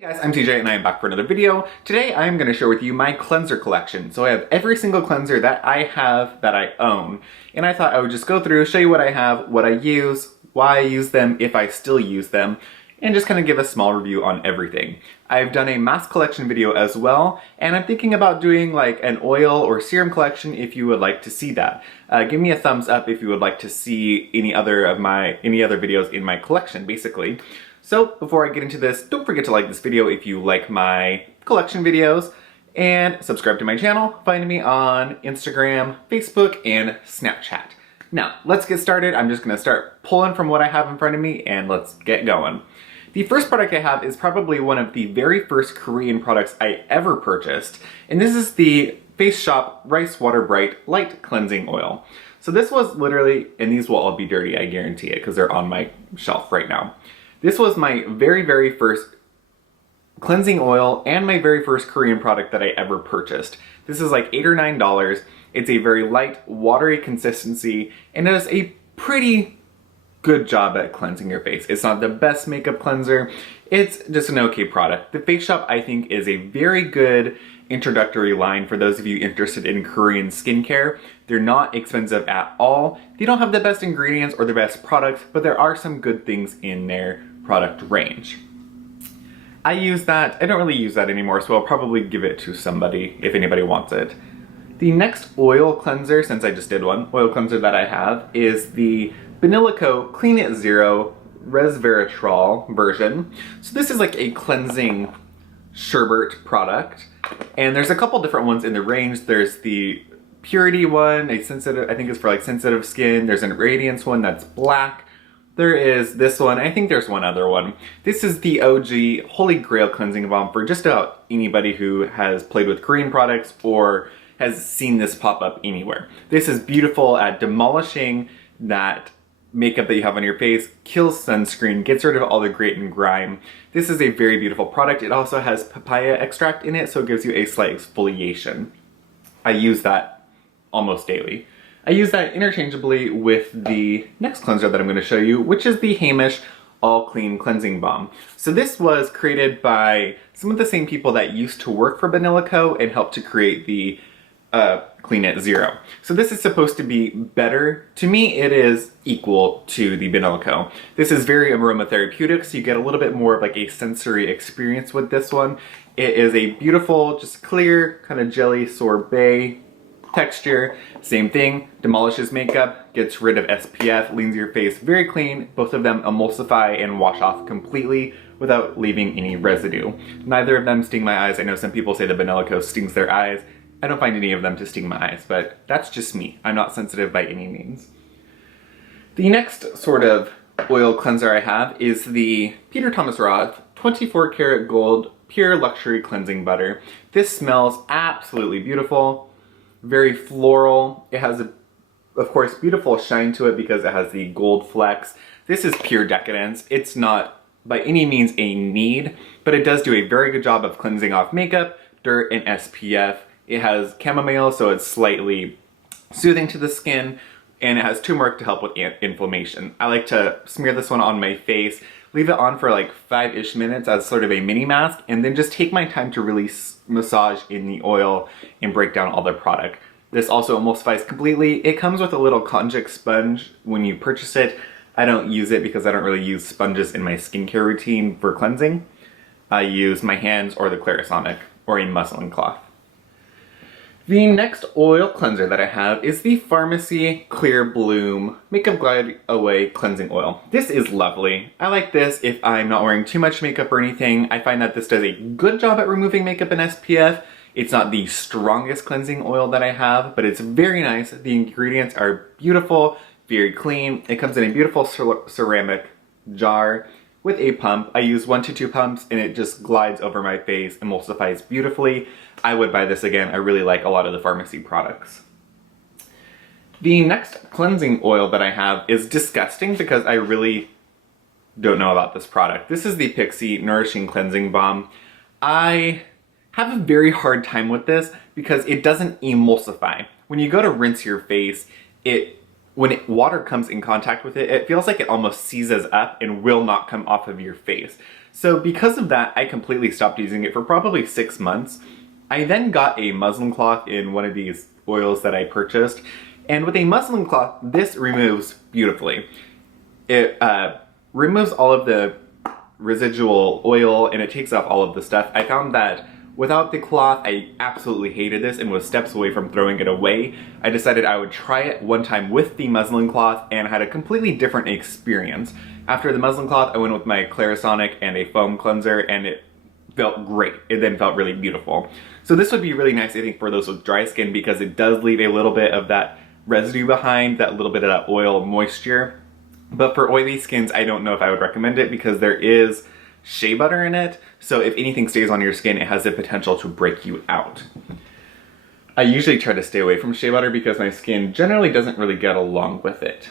Hey guys, I'm TJ and I am back for another video. Today I'm going to share with you my cleanser collection. So I have every single cleanser that I own. And I thought I would just go through, show you what I have, what I use, why I use them, if I still use them, and just kind of give a small review on everything. I've done a mask collection video as well, and I'm thinking about doing like an oil or serum collection if you would like to see that. Give me a thumbs up if you would like to see any other videos in my collection, basically. So before I get into this, don't forget to like this video if you like my collection videos, and subscribe to my channel. Find me on Instagram, Facebook, and Snapchat. Now, let's get started. I'm just gonna start pulling from what I have in front of me, and let's get going. The first product I have is probably one of the very first Korean products I ever purchased, and this is the Face Shop Rice Water Bright Light Cleansing Oil. So this was literally, and these will all be dirty, I guarantee it, because they're on my shelf right now. This was my very first cleansing oil and my very first Korean product that I ever purchased. This is like $8 or $9. It's a very light, watery consistency, and it does a pretty good job at cleansing your face. It's not the best makeup cleanser. It's just an okay product. The Face Shop, I think, is a very good introductory line for those of you interested in Korean skincare. They're not expensive at all. They don't have the best ingredients or the best products, but there are some good things in their product range. I use that. I don't really use that anymore, so I'll probably give it to somebody if anybody wants it. The next oil cleanser, since I just did one, oil cleanser that I have is the Banilico Clean It Zero Resveratrol version. So this is like a cleansing sherbet product, and there's a couple different ones in the range. There's the Purity one, a sensitive, I think it's for like sensitive skin. There's a Radiance one that's black. There is this one, I think there's one other one. This is the OG Holy Grail cleansing balm for just about anybody who has played with Korean products or has seen this pop up anywhere. This is beautiful at demolishing that makeup that you have on your face, kills sunscreen, gets rid of all the grit and grime. This is a very beautiful product. It also has papaya extract in it, so it gives you a slight exfoliation. I use that almost daily. I use that interchangeably with the next cleanser that I'm going to show you, which is the Hamish All Clean Cleansing Balm. So this was created by some of the same people that used to work for Banilico and helped to create the Clean It Zero. So this is supposed to be better. To me, it is equal to the Banilico. This is very aromatherapeutic, so you get a little bit more of like a sensory experience with this one. It is a beautiful, just clear, kind of jelly sorbet texture. Same thing, demolishes makeup, gets rid of SPF, leaves your face very clean. Both of them emulsify and wash off completely without leaving any residue. Neither of them sting my eyes. I know some people say the Banilico stings their eyes. I don't find any of them to sting my eyes, but that's just me. I'm not sensitive by any means. The next sort of oil cleanser I have is the Peter Thomas Roth 24 karat gold pure luxury cleansing butter. This smells absolutely beautiful. Very floral. It has a, of course, beautiful shine to it because it has the gold flecks. This is pure decadence. It's not by any means a need, but it does do a very good job of cleansing off makeup, dirt, and SPF. It has chamomile, so it's slightly soothing to the skin, and it has turmeric to help with inflammation. I like to smear this one on my face, leave it on for like 5-ish minutes as sort of a mini mask, and then just take my time to really massage in the oil and break down all the product. This also emulsifies completely. It comes with a little conjunct sponge when you purchase it. I don't use it because I don't really use sponges in my skincare routine for cleansing. I use my hands or the Clarisonic or a muslin cloth. The next oil cleanser that I have is the Pharmacy Clear Bloom Makeup Glide Away Cleansing Oil. This is lovely. I like this if I'm not wearing too much makeup or anything. I find that this does a good job at removing makeup and SPF. It's not the strongest cleansing oil that I have, but it's very nice. The ingredients are beautiful, very clean. It comes in a beautiful ceramic jar with a pump. I use 1 to 2 pumps and it just glides over my face, emulsifies beautifully. I would buy this again. I really like a lot of the pharmacy products. The next cleansing oil that I have is disgusting because I really don't know about this product. This is the Pixi Nourishing Cleansing Balm. I have a very hard time with this because it doesn't emulsify. When you go to rinse your face, it when water comes in contact with it, it feels like it almost seizes up and will not come off of your face. So because of that, I completely stopped using it for probably 6 months. I then got a muslin cloth in one of these oils that I purchased, and with a muslin cloth, this removes beautifully. It removes all of the residual oil and it takes off all of the stuff. I found that without the cloth, I absolutely hated this and was steps away from throwing it away. I decided I would try it one time with the muslin cloth and had a completely different experience. After the muslin cloth, I went with my Clarisonic and a foam cleanser, and it felt great. It then felt really beautiful. So this would be really nice, I think, for those with dry skin, because it does leave a little bit of that residue behind, that little bit of that oil moisture. But for oily skins, I don't know if I would recommend it because there is shea butter in it. So if anything stays on your skin, it has the potential to break you out. I usually try to stay away from shea butter because my skin generally doesn't really get along with it.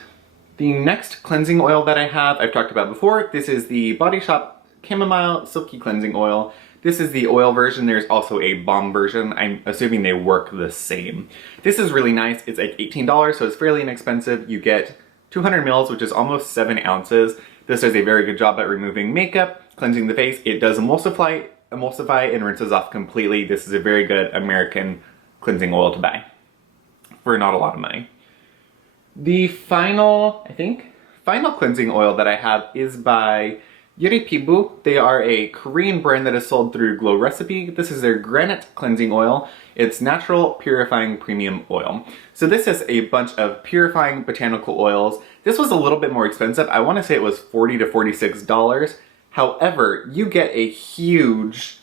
The next cleansing oil that I have, I've talked about before. This is the Body Shop Chamomile Silky Cleansing Oil. This is the oil version. There's also a balm version. I'm assuming they work the same. This is really nice. It's like $18, so it's fairly inexpensive. You get 200 mils, which is almost 7 ounces. This does a very good job at removing makeup, cleansing the face. It does emulsify and rinses off completely. This is a very good American cleansing oil to buy for not a lot of money. The final cleansing oil that I have is by Eeeeeeeeverything. They are a Korean brand that is sold through Glow Recipe. This is their Granite Cleansing Oil. It's natural purifying premium oil. So this has a bunch of purifying botanical oils. This was a little bit more expensive. I want to say it was $40 to $46. However, you get a huge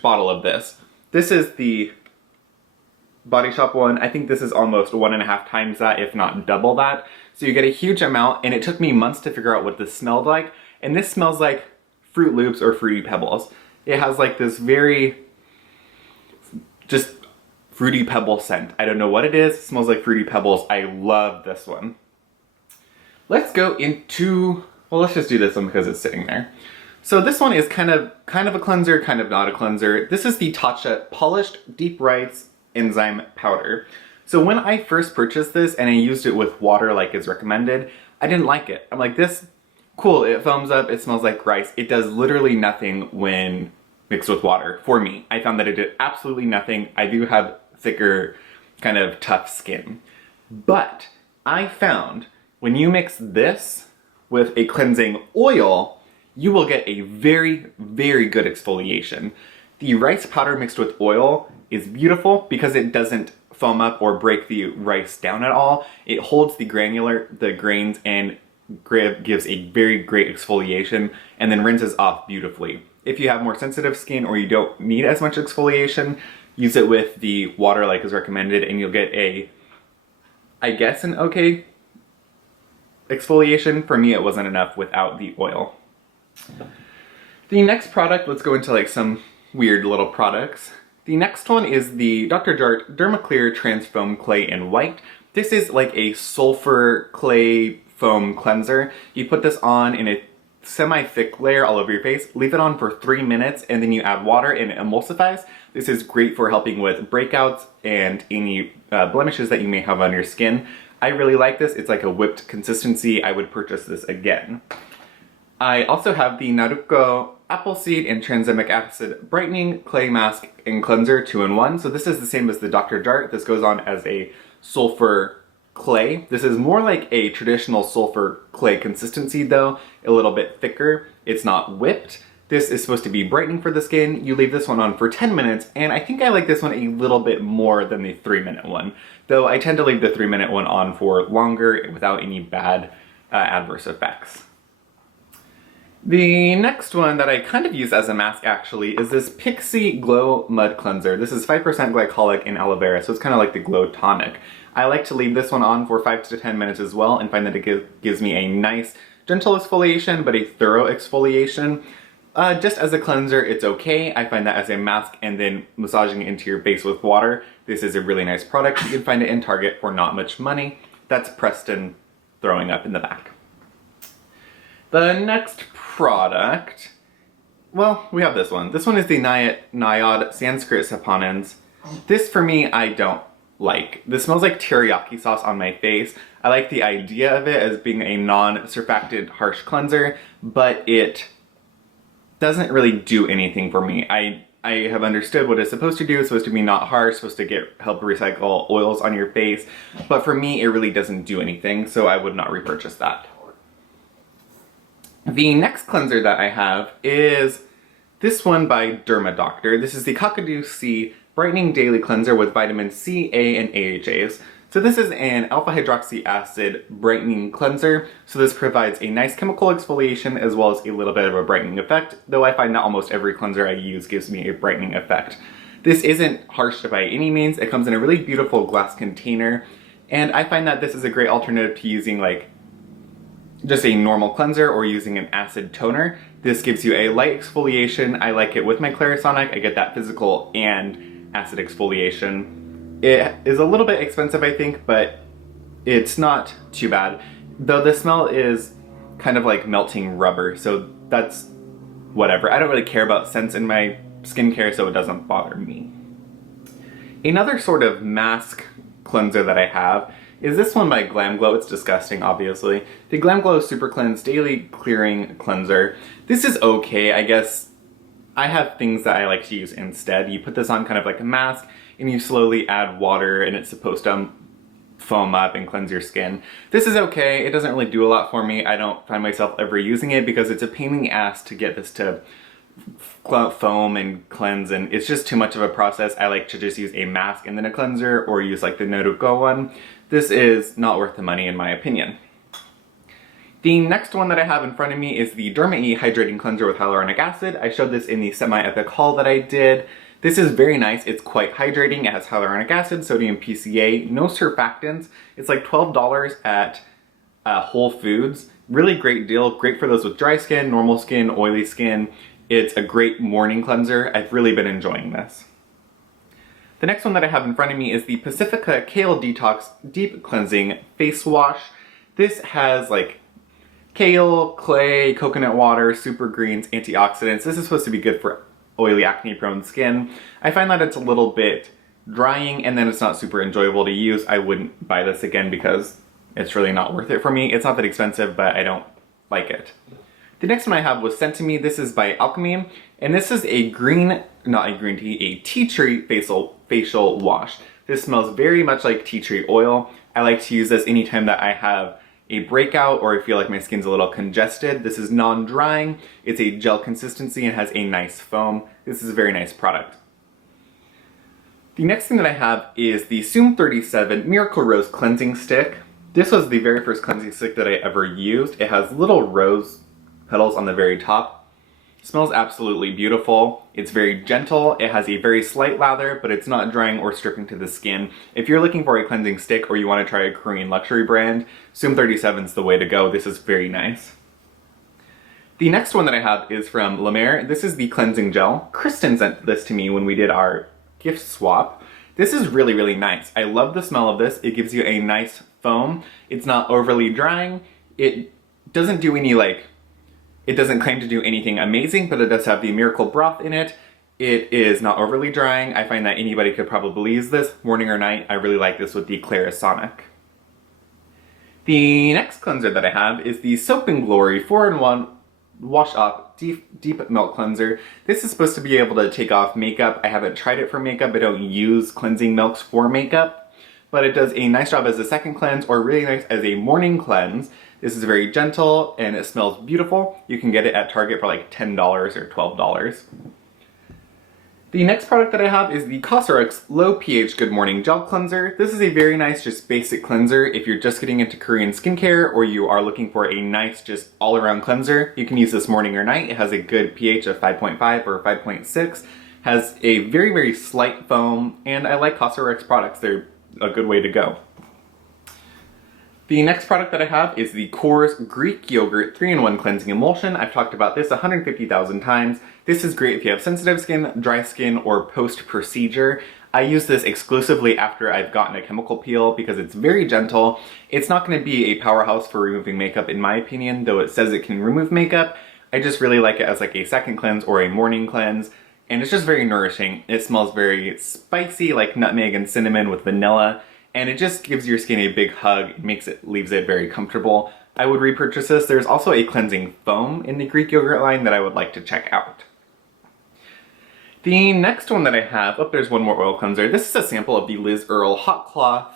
bottle of this. This is the Body Shop one. I think this is almost 1.5 times that, if not double that. So you get a huge amount, and it took me months to figure out what this smelled like. And this smells like Fruit Loops or Fruity Pebbles. It has like this very just Fruity Pebble scent. I don't know what it is. It smells like Fruity Pebbles. I love this one. Let's go into, well, let's just do this one because it's sitting there. So this one is kind of a cleanser, kind of not a cleanser. This is the Tatcha Polished Deep Rice Enzyme Powder. So when I first purchased this and I used it with water like is recommended, I didn't like it. I'm like, this, cool, it foams up, it smells like rice. It does literally nothing when mixed with water for me. I found that it did absolutely nothing. I do have thicker, kind of tough skin. But I found when you mix this with a cleansing oil, you will get a very, very good exfoliation. The rice powder mixed with oil is beautiful because it doesn't foam up or break the rice down at all. It holds the grains, and gives a very great exfoliation and then rinses off beautifully. If you have more sensitive skin or you don't need as much exfoliation, use it with the water like is recommended and you'll get a, I guess, an okay exfoliation. For me, it wasn't enough without the oil. The next product, let's go into like some weird little products. The next one is the Dr. Jart Derma Clear Trans Foam Clay in White. This is like a sulfur clay foam cleanser. You put this on in a semi-thick layer all over your face, leave it on for 3 minutes, and then you add water and it emulsifies. This is great for helping with breakouts and any blemishes that you may have on your skin. I really like this. It's like a whipped consistency. I would purchase this again. I also have the Naruko Appleseed and Tranexamic Acid Brightening Clay Mask and Cleanser 2-in-1. So this is the same as the Dr. Jart. This goes on as a sulfur clay. This is more like a traditional sulfur clay consistency though, a little bit thicker. It's not whipped. This is supposed to be brightening for the skin. You leave this one on for 10 minutes, and I think I like this one a little bit more than the 3-minute one. Though I tend to leave the 3-minute one on for longer without any bad adverse effects. The next one that I kind of use as a mask actually is this Pixi Glow Mud Cleanser. This is 5% glycolic and aloe vera, so it's kind of like the Glow Tonic. I like to leave this one on for 5 to 10 minutes as well and find that it gives me a nice, gentle exfoliation, but a thorough exfoliation. Just as a cleanser, it's okay. I find that as a mask and then massaging it into your face with water, this is a really nice product. You can find it in Target for not much money. That's Preston throwing up in the back. The next product, well, we have this one. This one is the Nyad Sanskrit Saponins. This, for me, I don't like. This smells like teriyaki sauce on my face. I like the idea of it as being a non-surfactant harsh cleanser, but it doesn't really do anything for me. I have understood what it's supposed to do. It's supposed to be not harsh, supposed to help recycle oils on your face, but for me it really doesn't do anything, so I would not repurchase that. The next cleanser that I have is this one by Derma Dr. This is the Kakadu C Brightening Daily Cleanser with vitamin C, A, and AHAs. So this is an alpha hydroxy acid brightening cleanser. So this provides a nice chemical exfoliation as well as a little bit of a brightening effect, though I find that almost every cleanser I use gives me a brightening effect. This isn't harsh by any means. It comes in a really beautiful glass container, and I find that this is a great alternative to using like just a normal cleanser or using an acid toner. This gives you a light exfoliation. I like it with my Clarisonic. I get that physical and acid exfoliation. It is a little bit expensive, I think, but it's not too bad. Though the smell is kind of like melting rubber, so that's whatever. I don't really care about scents in my skincare, so it doesn't bother me. Another sort of mask cleanser that I have is this one by Glam Glow. It's disgusting, obviously. The Glam Glow Super Cleanse Daily Clearing Cleanser. This is okay, I guess. I have things that I like to use instead. You put this on kind of like a mask, and you slowly add water, and it's supposed to foam up and cleanse your skin. This is okay. It doesn't really do a lot for me. I don't find myself ever using it because it's a pain in the ass to get this to foam and cleanse, and it's just too much of a process. I like to just use a mask and then a cleanser, or use like the No To Go one. This is not worth the money in my opinion. The next one that I have in front of me is the Derma E Hydrating Cleanser with Hyaluronic Acid. I showed this in the semi-epic haul that I did. This is very nice. It's quite hydrating. It has hyaluronic acid, sodium PCA, no surfactants. It's like $12 at Whole Foods. Really great deal. Great for those with dry skin, normal skin, oily skin. It's a great morning cleanser. I've really been enjoying this. The next one that I have in front of me is the Pacifica Kale Detox Deep Cleansing Face Wash. This has like kale, clay, coconut water, super greens, antioxidants. This is supposed to be good for oily, acne-prone skin. I find that it's a little bit drying, and then it's not super enjoyable to use. I wouldn't buy this again because it's really not worth it for me. It's not that expensive, but I don't like it. The next one I have was sent to me. This is by Alkmene, and this is a a tea tree facial wash. This smells very much like tea tree oil. I like to use this anytime that I have a breakout or I feel like my skin's a little congested. This is non-drying. It's a gel consistency and has a nice foam. This is a very nice product. The next thing that I have is the Zoom 37 Miracle Rose Cleansing Stick. This was the very first cleansing stick that I ever used. It has little rose petals on the very top. It smells absolutely beautiful. It's very gentle. It has a very slight lather, but it's not drying or stripping to the skin. If you're looking for a cleansing stick or you want to try a Korean luxury brand, Zoom 37 is the way to go. This is very nice. The next one that I have is from La Mer. This is the cleansing gel. Kristen sent this to me when we did our gift swap. This is really, really nice. I love the smell of this. It gives you a nice foam. It's not overly drying. It doesn't do any it doesn't claim to do anything amazing, but it does have the miracle broth in it. It is not overly drying. I find that anybody could probably use this, morning or night. I really like this with the Clarisonic. The next cleanser that I have is the Soap and Glory 4-in-1 Wash Off Deep Milk Cleanser. This is supposed to be able to take off makeup. I haven't tried it for makeup. I don't use cleansing milks for makeup, but it does a nice job as a second cleanse or really nice as a morning cleanse. This is very gentle and it smells beautiful. You can get it at Target for like $10 or $12. The next product that I have is the Cosrx Low pH Good Morning Gel Cleanser. This is a very nice, just basic cleanser. If you're just getting into Korean skincare or you are looking for a nice, just all-around cleanser, you can use this morning or night. It has a good pH of 5.5 or 5.6, has a very, very slight foam, and I like Cosrx products. They're a good way to go. The next product that I have is the Korres Greek Yogurt 3-in-1 Cleansing Emulsion. I've talked about this 150,000 times. This is great if you have sensitive skin, dry skin, or post-procedure. I use this exclusively after I've gotten a chemical peel because it's very gentle. It's not going to be a powerhouse for removing makeup in my opinion, though it says it can remove makeup. I just really like it as like a second cleanse or a morning cleanse, and it's just very nourishing. It smells very spicy, like nutmeg and cinnamon with vanilla, and it just gives your skin a big hug. It leaves it very comfortable. I would repurchase this. There's also a cleansing foam in the Greek yogurt line that I would like to check out. The next one that I have, there's one more oil cleanser. This is a sample of the Liz Earle Hot Cloth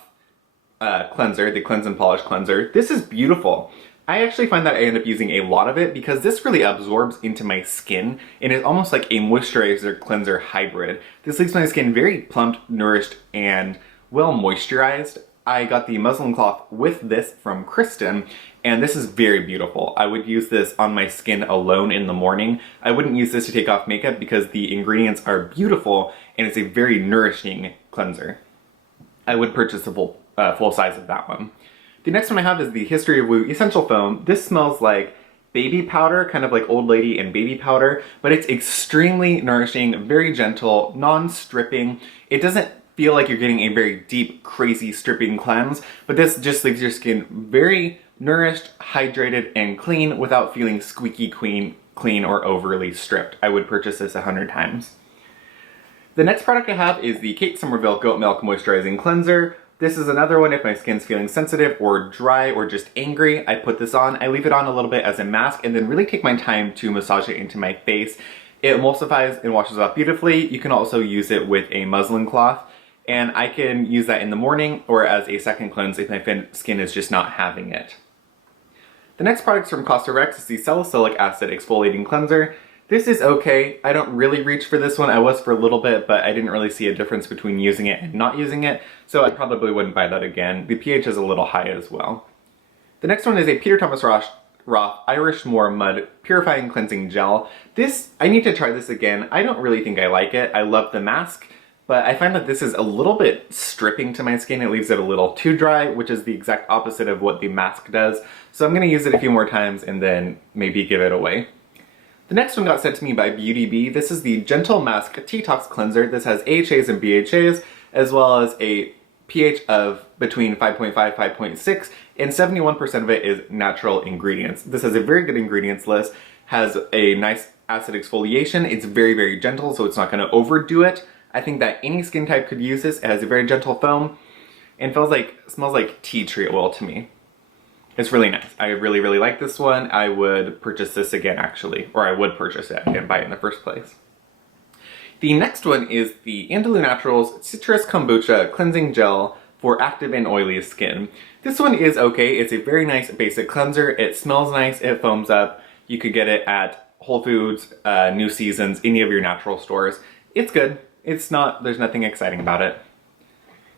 cleanser, the Cleanse and Polish cleanser. This is beautiful. I actually find that I end up using a lot of it because this really absorbs into my skin and is almost like a moisturizer cleanser hybrid. This leaves my skin very plump, nourished, and well moisturized. I got the muslin cloth with this from Kristen, and this is very beautiful. I would use this on my skin alone in the morning. I wouldn't use this to take off makeup because the ingredients are beautiful and it's a very nourishing cleanser. I would purchase the full size of that one. The next one I have is the History of Whoo Essential Foam. This smells like baby powder, kind of like Old Lady and baby powder, but it's extremely nourishing, very gentle, non-stripping. It doesn't feel like you're getting a very deep, crazy stripping cleanse, but this just leaves your skin very nourished, hydrated, and clean without feeling squeaky clean or overly stripped. I would purchase this 100 times. The next product I have is the Kate Somerville Goat Milk Moisturizing Cleanser. This is another one if my skin's feeling sensitive or dry or just angry. I put this on. I leave it on a little bit as a mask and then really take my time to massage it into my face. It emulsifies and washes off beautifully. You can also use it with a muslin cloth, and I can use that in the morning or as a second cleanse if my skin is just not having it. The next product from Kosta Rex is the Salicylic Acid Exfoliating Cleanser. This is okay. I don't really reach for this one. I was for a little bit, but I didn't really see a difference between using it and not using it, so I probably wouldn't buy that again. The pH is a little high as well. The next one is a Peter Thomas Roth Irish Moor Mud Purifying Cleansing Gel. I need to try this again. I don't really think I like it. I love the mask, but I find that this is a little bit stripping to my skin. It leaves it a little too dry, which is the exact opposite of what the mask does. So I'm gonna use it a few more times and then maybe give it away. The next one got sent to me by VDB. This is the Gentle Mask Ttops Cleanser. This has AHAs and BHAs, as well as a pH of between 5.5, 5.6, and 71% of it is natural ingredients. This has a very good ingredients list, has a nice acid exfoliation. It's very, very gentle, so it's not gonna overdo it. I think that any skin type could use this. It has a very gentle foam and smells like tea tree oil to me. It's really nice. I really, really like this one. I would purchase this again, actually. Or I would purchase it. I didn't buy it in the first place. The next one is the Andalou Naturals Citrus Kombucha Cleansing Gel for active and oily skin. This one is okay. It's a very nice basic cleanser. It smells nice. It foams up. You could get it at Whole Foods, New Seasons, any of your natural stores. It's good. There's nothing exciting about it.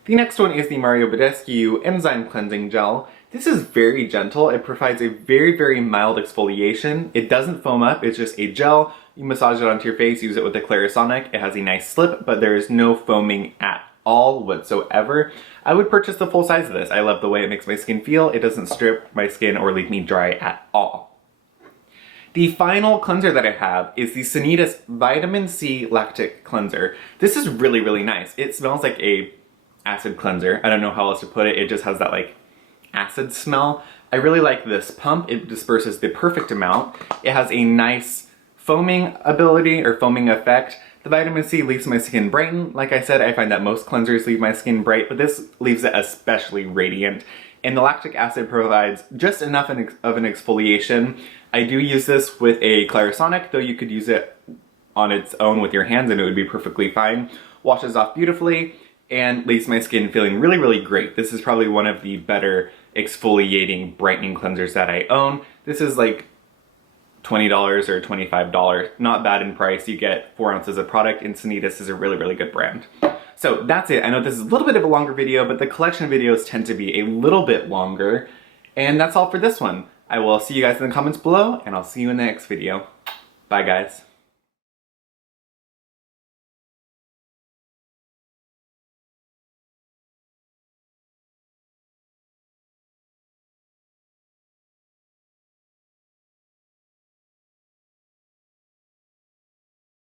The next one is the Badescu Enzyme Cleansing Gel. This is very gentle. It provides a very, very mild exfoliation. It doesn't foam up, it's just a gel. You massage it onto your face, use it with the Clarisonic. It has a nice slip, but there is no foaming at all whatsoever. I would purchase the full size of this. I love the way it makes my skin feel. It doesn't strip my skin or leave me dry at all. The final cleanser that I have is the Sanitas Vitamin C Lactic Cleanser. This is really, really nice. It smells like a acid cleanser. I don't know how else to put it. It just has that like acid smell. I really like this pump. It disperses the perfect amount. It has a nice foaming ability or foaming effect. The vitamin C leaves my skin brightened. Like I said, I find that most cleansers leave my skin bright, but this leaves it especially radiant. And the lactic acid provides just enough of an exfoliation. I do use this with a Clarisonic, though you could use it on its own with your hands and it would be perfectly fine. Washes off beautifully and leaves my skin feeling really, really great. This is probably one of the better exfoliating brightening cleansers that I own. This is like $20 or $25. Not bad in price. You get 4 ounces of product, and Sanitas is a really, really good brand. So that's it. I know this is a little bit of a longer video, but the collection videos tend to be a little bit longer. And that's all for this one. I will see you guys in the comments below, and I'll see you in the next video. Bye, guys.